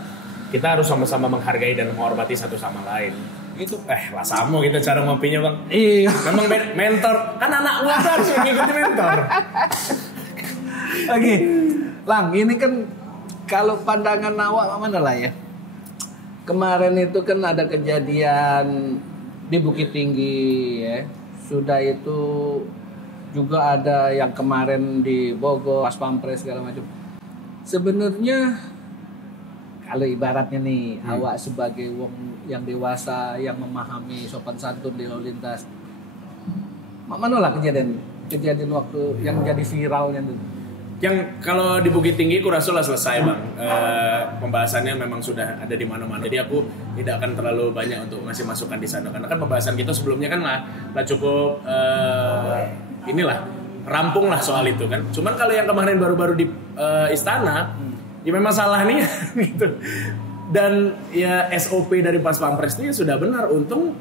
kita harus sama-sama menghargai dan menghormati satu sama lain. Itu lah sama kita cara ngopinya bang. Iya. Memang mentor, kan anak gua harus ngikutin mentor. Oke, Lang, ini kan kalau pandangan awak mana lah ya? Kemarin itu kan ada kejadian di Bukit Tinggi ya. Sudah itu juga ada yang kemarin di Bogor, Pas Pampres segala macam. Sebenarnya kalau ibaratnya nih, awak sebagai wong yang dewasa yang memahami sopan santun di lalu lintas, mana lah kejadian waktu yang jadi viralnya tuh? Yang kalau di Bukit Tinggi aku rasa selesai bang, pembahasannya memang sudah ada di mana-mana. Jadi aku tidak akan terlalu banyak untuk ngasih masukan di sana karena kan pembahasan kita sebelumnya kan lah cukup inilah rampung lah soal itu kan. Cuman kalau yang kemarin baru-baru di istana, ya memang salah nih gitu. Dan ya SOP dari Pas Pampres itu ya sudah benar. Untung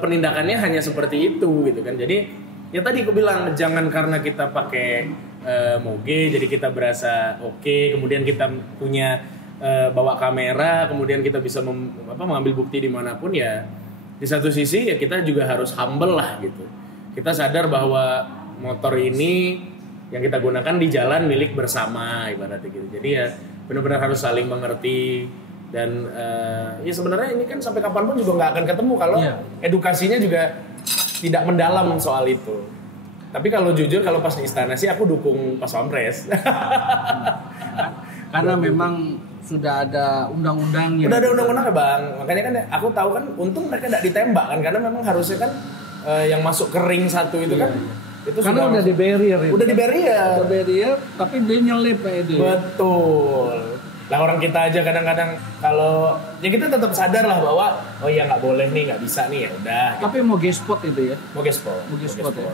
penindakannya hanya seperti itu gitu kan. Jadi ya tadi aku bilang jangan karena kita pakai moge jadi kita berasa oke, kemudian kita punya bawa kamera, kemudian kita bisa mengambil bukti dimanapun ya. Di satu sisi ya kita juga harus humble lah gitu. Kita sadar bahwa motor ini yang kita gunakan di jalan milik bersama ibaratnya gitu. Jadi ya benar-benar harus saling mengerti dan ya sebenarnya ini kan sampai kapanpun juga nggak akan ketemu kalau edukasinya juga tidak mendalam soal itu. Tapi kalau jujur kalau pas di istana sih aku dukung Pas Pampres. Karena memang sudah ada undang-undangnya. Udah ada undang-undangnya bang. Makanya kan aku tahu kan untung mereka tidak ditembak kan karena memang harusnya kan yang masuk ke ring satu itu kan itu karena udah di barrier itu. Udah di barrier. Udah barrier tapi dia nyelip kayak itu. Betul. Lah orang kita aja kadang-kadang kalau ya kita tetap sadar lah bahwa oh ya nggak boleh nih, nggak bisa nih ya udah. Tapi mau gespot itu ya. Mau gespot.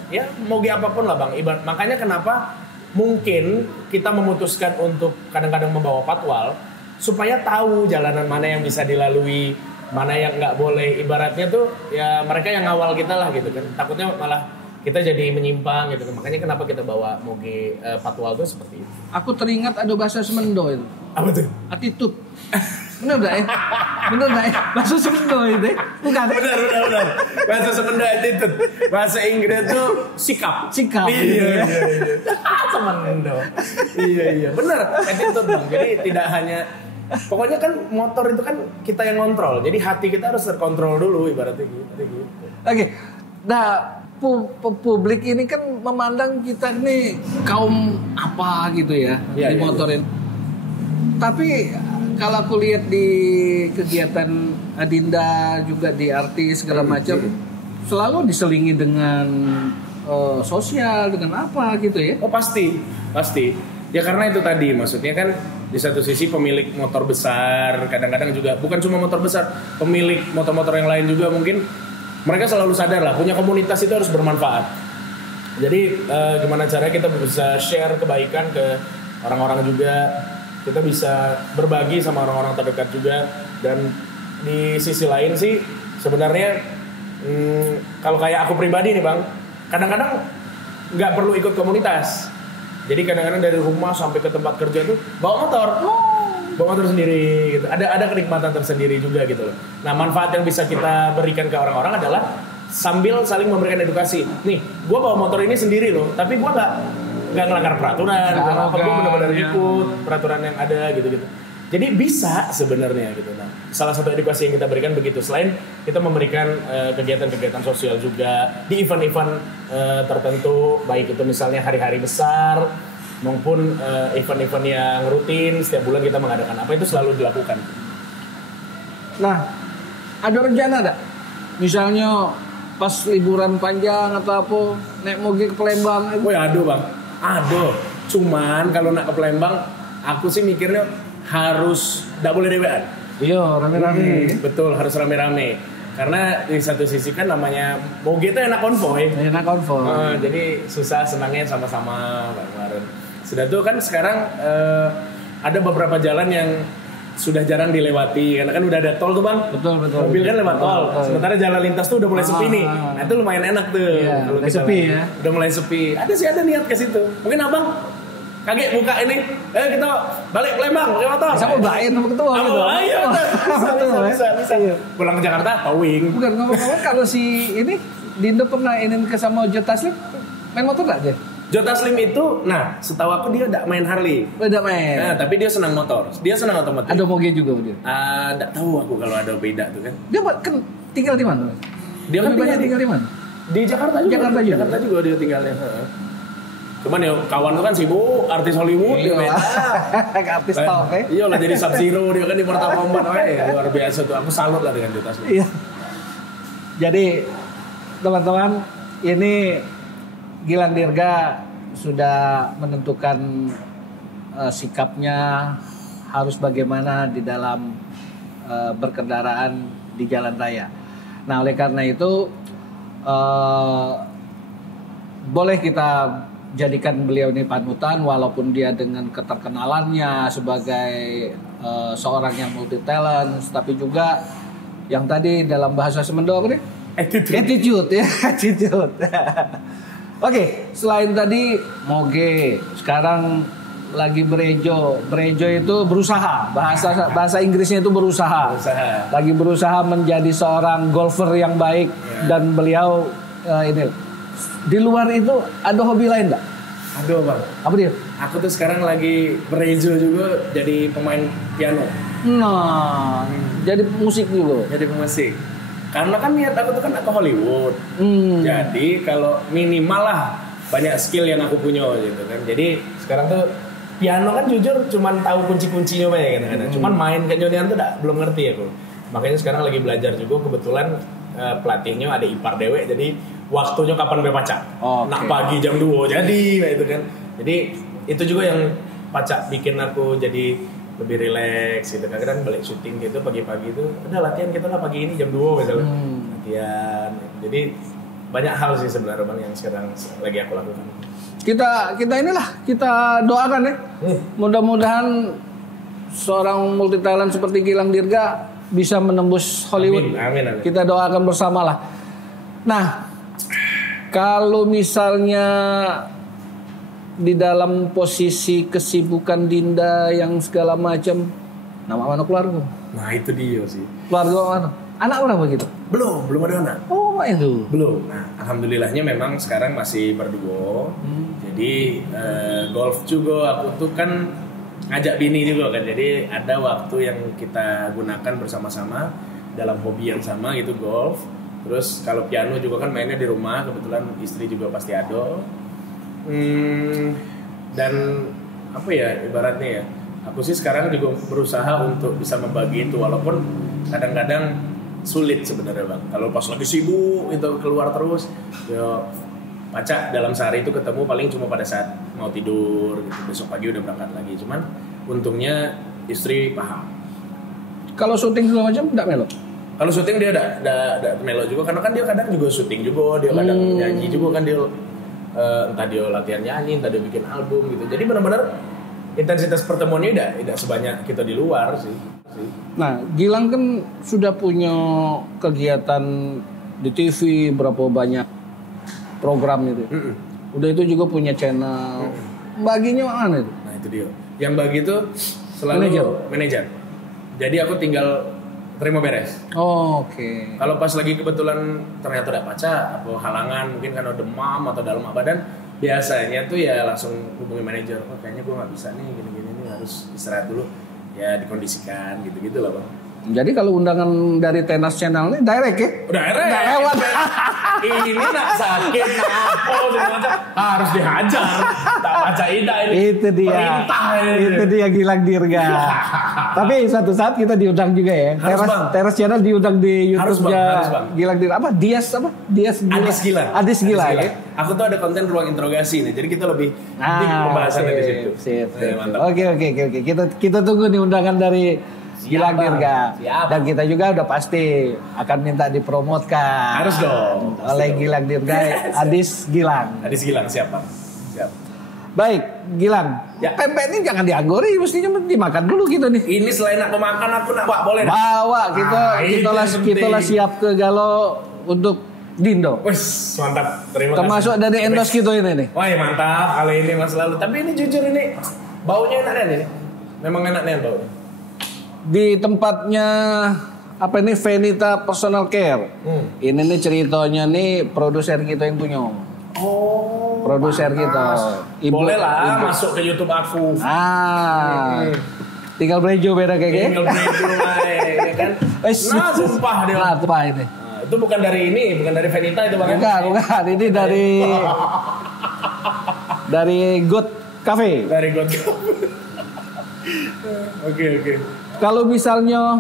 Ya mau apapun lah bang. Makanya kenapa mungkin kita memutuskan untuk kadang-kadang membawa patwal supaya tahu jalanan mana yang bisa dilalui, mana yang nggak boleh. Ibaratnya tuh ya mereka yang ngawal kita lah gitu kan. Takutnya malah kita jadi menyimpang gitu. Makanya kenapa kita bawa moge patwal tuh seperti itu. Aku teringat ada bahasa Semendo itu. Apa tuh? Attitude. Bener enggak ya? Bahasa Semendo itu. Bukan. Benar. Bahasa Semendo attitude. Bahasa Inggris tuh sikap. Iya. Semendo. Iya. Benar. Attitude bang. Jadi tidak hanya pokoknya kan motor itu kan kita yang kontrol. Jadi hati kita harus terkontrol dulu ibaratnya gitu. Oke. Nah, publik ini kan memandang kita nih kaum apa gitu ya di motorin. Tapi kalau aku lihat di kegiatan Adinda juga di artis segala macam selalu diselingi dengan sosial dengan apa gitu ya. Oh pasti. Ya karena itu tadi maksudnya kan di satu sisi pemilik motor besar kadang-kadang juga bukan cuma motor besar, pemilik motor-motor yang lain juga mungkin mereka selalu sadar lah punya komunitas itu harus bermanfaat. Jadi gimana caranya kita bisa share kebaikan ke orang-orang juga kita bisa berbagi sama orang-orang terdekat juga. Dan di sisi lain sih sebenarnya kalau kayak aku pribadi nih Bang, kadang-kadang nggak perlu ikut komunitas. Jadi kadang-kadang dari rumah sampai ke tempat kerja tuh bawa motor sendiri gitu. Ada kenikmatan tersendiri juga gitu loh. Nah, manfaat yang bisa kita berikan ke orang-orang adalah sambil saling memberikan edukasi. Nih, gue bawa motor ini sendiri loh, tapi gue nggak ngelanggar peraturan, gue benar-benar ikut peraturan yang ada gitu-gitu. Jadi bisa sebenarnya gitu. Nah, salah satu edukasi yang kita berikan begitu. Selain kita memberikan kegiatan-kegiatan sosial juga di event-event tertentu, baik itu misalnya hari-hari besar maupun event-event yang rutin setiap bulan kita mengadakan apa itu selalu dilakukan. Nah, ada rencana enggak? Misalnya pas liburan panjang atau apa, naik moge ke Palembang. Woi, aduh Bang. Aduh. Cuman kalau nak ke Palembang, aku sih mikirnya harus enggak boleh dewean. Iya, rame-rame. Betul, harus rame-rame. Karena di satu sisi kan namanya moge itu enak konvoy. Enak konvoy. Jadi susah senangnya sama-sama bareng-bareng. Sudah tuh kan sekarang ada beberapa jalan yang sudah jarang dilewati karena kan udah ada tol tuh Bang. Betul. Mobil kan lewat tol. Sementara jalan lintas tuh udah mulai sepi nih. Nah itu lumayan enak tuh. Iya, kalau udah sepi ya. Udah mulai sepi. Ada niat ke situ. Mungkin Abang kaget buka ini. Kita balik Palembang pakai motor. Sama bayin sama ketua gitu. Ayo. Bisa. Pulang ke Jakarta towing. Bukan ngomong-ngomong kalau si ini Dindo pernah ingin ke sama Joe Taslim main motor enggak dia? Joe Taslim itu, nah setahu aku dia enggak main Harley. Udah main. Nah, tapi dia senang motor. Dia senang otomotif. Ada moge juga dia. Enggak tahu aku kalau ada beda tuh kan. Dia kan tinggal di mana? Dia kan tinggal di mana? Di Jakarta juga. Jakarta juga dia tinggalnya. Cuman ya kawan tuh kan sibuk artis Hollywood dia beda. Artis top ya. Iya lah jadi Sub-Zero dia kan di Mortal Kombat luar biasa tuh. Aku salut lah dengan Joe Taslim. Iya. Jadi teman-teman ini Gilang Dirga sudah menentukan sikapnya harus bagaimana di dalam berkendaraan di jalan raya. Nah oleh karena itu boleh kita jadikan beliau ini panutan walaupun dia dengan keterkenalannya sebagai seorang yang multi talent, tapi juga yang tadi dalam bahasa Semendo apa nih? Attitude ya, attitude. Oke, selain tadi moge, sekarang lagi berejo itu berusaha. Bahasa Inggrisnya itu berusaha. Lagi berusaha menjadi seorang golfer yang baik dan beliau ini. Di luar itu ada hobi lain enggak? Aduh Bang. Apa dia? Aku tuh sekarang lagi berejo juga jadi pemain piano. Nah, jadi musik juga. Jadi pemusik. Karena kan niat aku tuh kan ke Hollywood. Jadi kalau minimal lah banyak skill yang aku punya gitu kan. Jadi sekarang tuh piano kan jujur cuman tahu kunci-kuncinya banyak kadang-kadang. Cuman main kenyonian tuh belum ngerti aku. Makanya sekarang lagi belajar juga, kebetulan pelatihnya ada ipar dewe, jadi waktunya kapan be pacak. Nak pagi jam 2 jadi gitu kan. Jadi itu juga yang pacak bikin aku jadi lebih rileks gitu. Kadang-kadang balik syuting gitu pagi-pagi itu udah latihan kita lah pagi ini jam 2 misalnya. Latihan. Jadi banyak hal sih sebenarnya Bang yang sekarang lagi aku lakukan. Kita doakan ya. Mudah-mudahan seorang multi talent seperti Gilang Dirga bisa menembus Hollywood. Amin. Kita doakan bersamalah. Nah, kalau misalnya di dalam posisi kesibukan Dinda yang segala macam, nama mana keluarga? Nah itu dia sih. Keluarga mana? Anak berapa gitu? Belum ada anak. Oh itu. Belum. Nah alhamdulillahnya memang sekarang masih berdua. Jadi golf juga aku tuh kan ngajak bini juga kan. Jadi ada waktu yang kita gunakan bersama-sama dalam hobi yang sama gitu, golf. Terus kalau piano juga kan mainnya di rumah, kebetulan istri juga pasti ada. Dan apa ya ibaratnya ya, aku sih sekarang juga berusaha untuk bisa membagi itu, walaupun kadang-kadang sulit sebenarnya Bang. Kalau pas lagi sibuk itu keluar terus, ya pacak dalam sehari itu ketemu paling cuma pada saat mau tidur gitu. Besok pagi udah berangkat lagi. Cuman untungnya istri paham. Kalau syuting segala macam enggak melo? Kalau syuting dia ada melo juga, karena kan dia kadang juga syuting juga, dia kadang nyanyi juga kan dia. Entah dia latihan nyanyi, entah dia bikin album gitu. Jadi benar-benar intensitas pertemuannya tidak sebanyak kita di luar sih. Nah, Gilang kan sudah punya kegiatan di TV, berapa banyak program itu. Udah itu juga punya channel. Baginya mana itu? Nah itu dia. Yang bagi itu selalu manajer. Jadi aku tinggal terima beres. Oh, oke. Kalau pas lagi kebetulan ternyata ada pacar atau halangan, mungkin karena demam atau dalam badan, biasanya tuh ya langsung hubungi manajer. Oh kayaknya gue nggak bisa nih, gini-gini nih harus istirahat dulu. Ya dikondisikan gitu-gitu lah bang. Jadi kalau undangan dari Tenas Channel ini direct ya? Direct. Nggak lewat. Ini nak sakit, harus dihajar. Tak baca ida ini. Itu dia. Perintah ini. Itu dia Gilang Dirga. Tapi suatu saat kita diundang juga ya. Teras Channel diundang di YouTube-nya Gilang Dirga. Apa? Dias Gilang. Adis Gilang. Ya? Aku tuh ada konten ruang interogasi nih. Jadi kita lebih deep pembahasannya di situ. Sip. Oke. Kita tunggu nih undangan dari Gilang Dirga. Dan kita juga udah pasti akan minta dipromotkan. Harus dong. Oleh Gilang Dirga, Adis Gilang. Adis Gilang siapa? Siap. Baik, Gilang. Ya. Pempek ini jangan dianggori, mestinya dimakan dulu gitu nih. Ini selain nak pemakan aku nak boleh. Bawa kita lah siap ke Galo untuk Dindo. Wes, mantap. Terima kasih. Termasuk dari endorse kita ini nih. Wah, ya mantap kali ini Mas Lalu. Tapi ini jujur ini baunya enak nih. Memang enak nih baunya. Di tempatnya apa ini Venita Personal Care. Ini nih ceritanya nih produser kita yang punya. Oh, produser kita. Boleh lah masuk ke YouTube aku. Tinggal brejo beda kayak gini. Tinggal brejo ya kan. Nah, sumpah dia. Nah, apa ini? Itu bukan dari Venita itu bang. Bukan. Ini dari God Cafe. Dari God Cafe. Oke. Kalau misalnya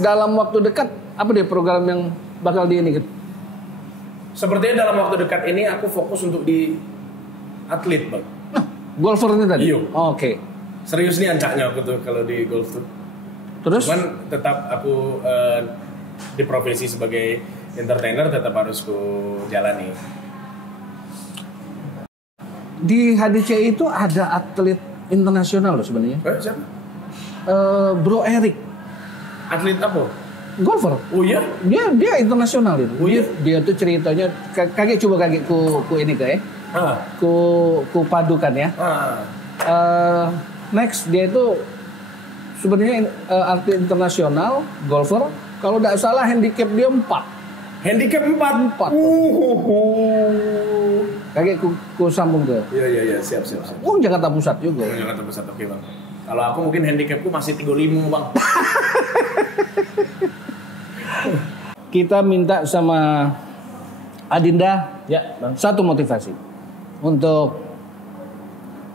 dalam waktu dekat apa deh program yang bakal ini? Sepertinya dalam waktu dekat ini aku fokus untuk di atlet bang. Golfer ini tadi? Iya. Oke. Serius nih ancaknya aku tuh kalau di golf tuh. Terus? Cuman tetap aku di profesi sebagai entertainer tetap harus ku jalani. Di HDC itu ada atlet internasional loh sebenarnya. Siapa? Bro Eric. Atlet apa? Golfer. Oh iya? Dia internasional itu. Oh iya? Dia tuh ceritanya kaget ku ini kayak. Ku padukan ya. Next dia itu sebenarnya atlet internasional, golfer. Kalau tidak salah handicap dia 4. Handicap 4. Kaget ku sambung ke. Iya, siap. Oh, Jakarta Pusat juga. Jakarta Pusat, oke bang. Kalau aku mungkin handicapku masih 35 bang. Kita minta sama Adinda Ya bang. satu motivasi untuk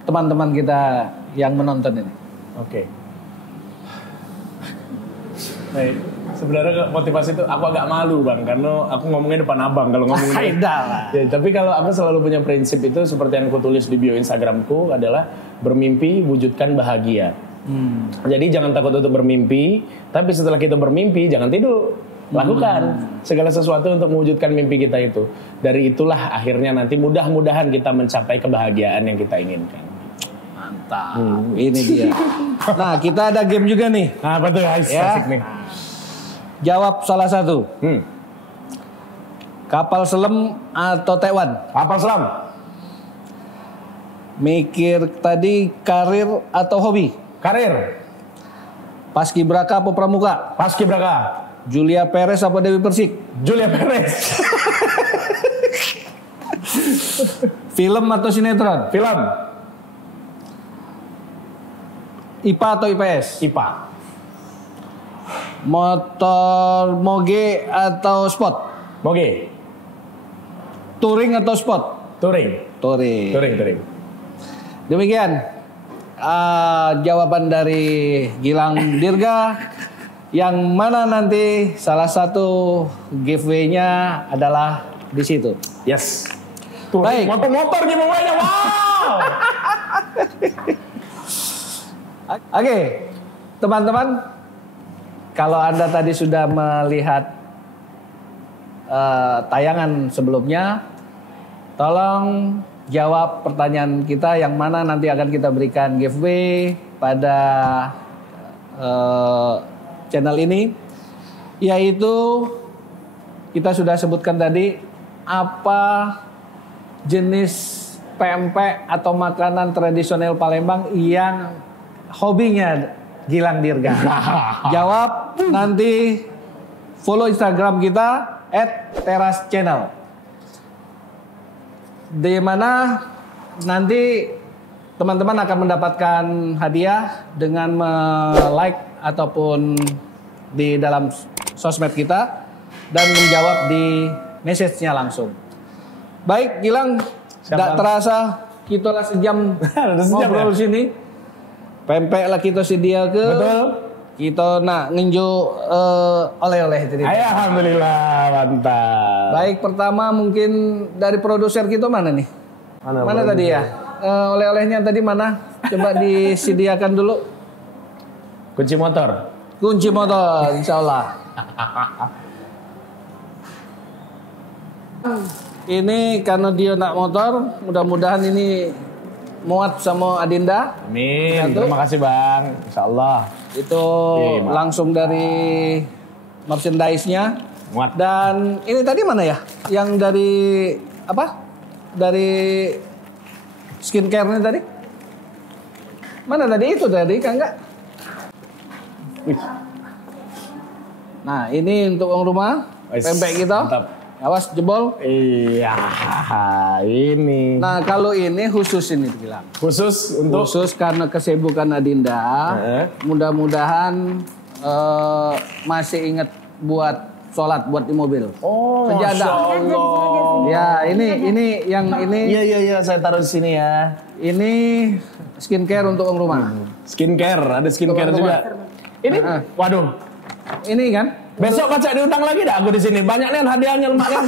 teman-teman kita yang menonton ini. Oke. Baik. Sebenarnya motivasi itu aku agak malu bang, karena aku ngomongnya depan abang kalau ngomongnya. Ya, tapi kalau aku selalu punya prinsip itu seperti yang aku tulis di bio Instagramku adalah bermimpi wujudkan bahagia. Jadi jangan takut untuk bermimpi, tapi setelah kita bermimpi jangan tidur. Lakukan segala sesuatu untuk mewujudkan mimpi kita itu. Dari itulah akhirnya nanti mudah-mudahan kita mencapai kebahagiaan yang kita inginkan. Mantap. Ini dia. Nah, kita ada game juga nih. Nah, betul guys. Ya. Asik nih. Jawab salah satu. Kapal selam atau Taiwan? Kapal selam. Mikir tadi karir atau hobi? Karir. Paskibraka atau pramuka? Paskibraka. Julia Perez atau Dewi Persik? Julia Perez. Film atau sinetron? Film. IPA atau IPS? IPA. Motor moge atau sport? Moge. Touring atau sport? Touring. Touring. Demikian jawaban dari Gilang Dirga, yang mana nanti salah satu giveaway-nya adalah di situ. Yes. Baik. Motor giveaway-nya. Wow. Oke, teman-teman, kalau Anda tadi sudah melihat tayangan sebelumnya, tolong jawab pertanyaan kita yang mana nanti akan kita berikan giveaway pada channel ini, yaitu kita sudah sebutkan tadi apa jenis pempek atau makanan tradisional Palembang yang hobinya Gilang Dirga. Jawab nanti, follow Instagram kita @teraschannel, di mana nanti teman-teman akan mendapatkan hadiah dengan like ataupun di dalam sosmed kita dan menjawab di message-nya langsung. Baik, Gilang, tidak terasa kita lah sejam ngobrol sini. Pempek lah kita sedia ke. Betul. Kita nak nginju oleh-oleh itu. Alhamdulillah, mantap. Baik, pertama mungkin dari produser kita mana nih? Mana tadi ya? Oleh-olehnya tadi mana? Coba disediakan dulu. Kunci motor. Kunci motor, insya Allah. Ini karena dia nak motor, mudah-mudahan ini muat sama Adinda. Amin. Satu. Terima kasih Bang. Insya Allah. Itu langsung dari merchandise-nya. Muat. Dan ini tadi mana ya? Yang dari apa? Dari skincare-nya tadi? Mana tadi itu tadi kan enggak? Nah, ini untuk uang rumah. Pempek kita. Mantap. Awas jebol. Iya, ini. Nah, kalau ini khusus ini bilang. Khusus untuk Khusus karena kesibukan Adinda. Mudah-mudahan masih ingat buat sholat buat di mobil. Oh, sejadah. Masya Allah. Ya, ini yang ini. Iya, saya taruh di sini ya. Ini skincare untuk uang rumah. Skincare, ada skincare Untuk juga. Ini, waduh. Ini kan. Besok Kacak diundang lagi dah aku di sini. Banyak nih hadiahnya lumayan.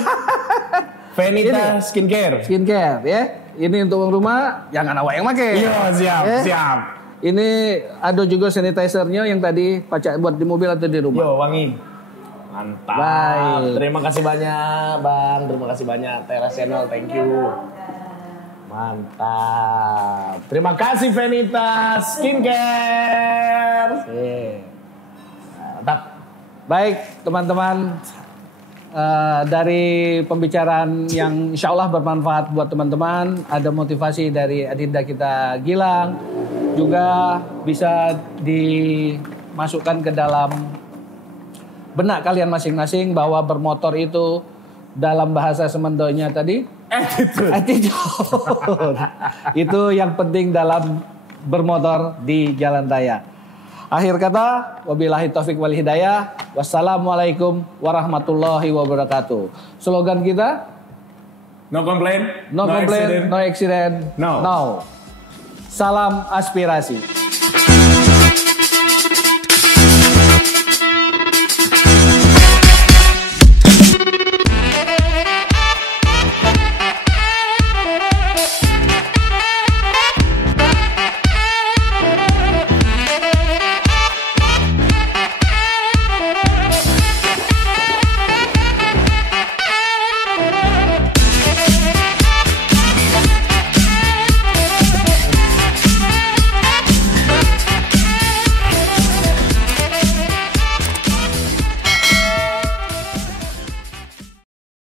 Venita Skincare. Skincare ya. Ini untuk uang rumah, jangan awak yang pakai. Iya, siap. Ini ada juga sanitizer-nya yang tadi Pacak buat di mobil atau di rumah. Yo, wangi. Mantap. Baik. Terima kasih banyak, Bang. Terima kasih banyak Teras Channel. Thank you. Mantap. Terima kasih Venita Skincare. Mantap. Baik, teman-teman. Dari pembicaraan yang insya Allah bermanfaat buat teman-teman, ada motivasi dari Adinda kita Gilang, juga bisa dimasukkan ke dalam benak kalian masing-masing bahwa bermotor itu dalam bahasa Semendonya tadi attitude. Itu yang penting dalam bermotor di jalan raya. Akhir kata, wabillahi taufik wal hidayah. Wassalamualaikum warahmatullahi wabarakatuh. Slogan kita, No complain, no complaint, no accident, no. no. Salam aspirasi.